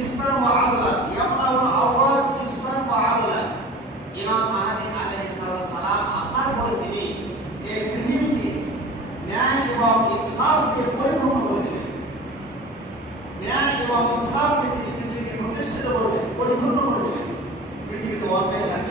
কিসতান ওয়া আদলান, ইয়ামলাউল আরদ কিসতান ওয়া আদলান। ইমাম মাহদী আলাইহিস সালাম আসার পরে তিনি এই পৃথিবীকে ন্যায় এবং ইনসাফ দিয়ে পরিপূর্ণ করে দেবেন। ন্যায় এবং ইনসাফ দিয়ে তিনি পৃথিবীকে প্রতিষ্ঠিত করবেন, পরিপূর্ণ করে দেবেন। পৃথিবীতে অন্যায় থাকবে